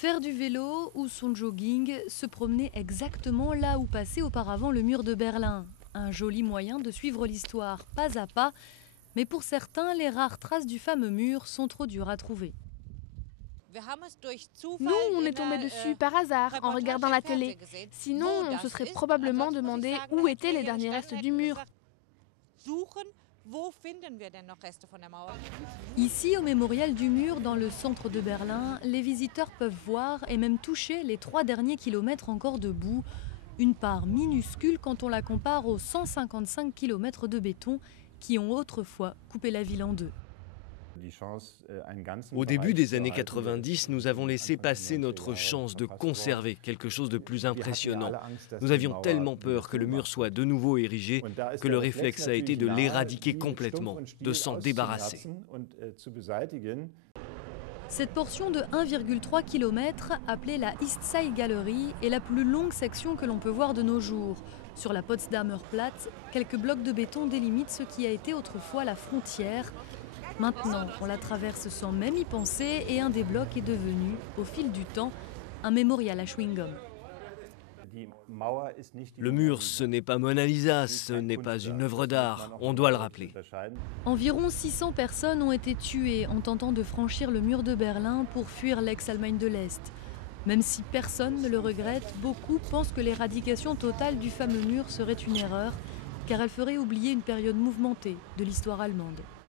Faire du vélo ou son jogging, se promener exactement là où passait auparavant le mur de Berlin. Un joli moyen de suivre l'histoire, pas à pas, mais pour certains, les rares traces du fameux mur sont trop dures à trouver. Nous, on est tombé dessus par hasard en regardant la télé. Sinon, on se serait probablement demandé où étaient les derniers restes du mur. Ici, au mémorial du mur, dans le centre de Berlin, les visiteurs peuvent voir et même toucher les 3 derniers kilomètres encore debout. Une part minuscule quand on la compare aux 155 kilomètres de béton qui ont autrefois coupé la ville en deux. Au début des années 90, nous avons laissé passer notre chance de conserver quelque chose de plus impressionnant. Nous avions tellement peur que le mur soit de nouveau érigé que le réflexe a été de l'éradiquer complètement, de s'en débarrasser. Cette portion de 1,3 km, appelée la East Side Gallery, est la plus longue section que l'on peut voir de nos jours. Sur la Potsdamer Platz, quelques blocs de béton délimitent ce qui a été autrefois la frontière. Maintenant, on la traverse sans même y penser et un des blocs est devenu, au fil du temps, un mémorial à chewing-gum. Le mur, ce n'est pas Mona Lisa, ce n'est pas une œuvre d'art, on doit le rappeler. Environ 600 personnes ont été tuées en tentant de franchir le mur de Berlin pour fuir l'ex-Allemagne de l'Est. Même si personne ne le regrette, beaucoup pensent que l'éradication totale du fameux mur serait une erreur, car elle ferait oublier une période mouvementée de l'histoire allemande.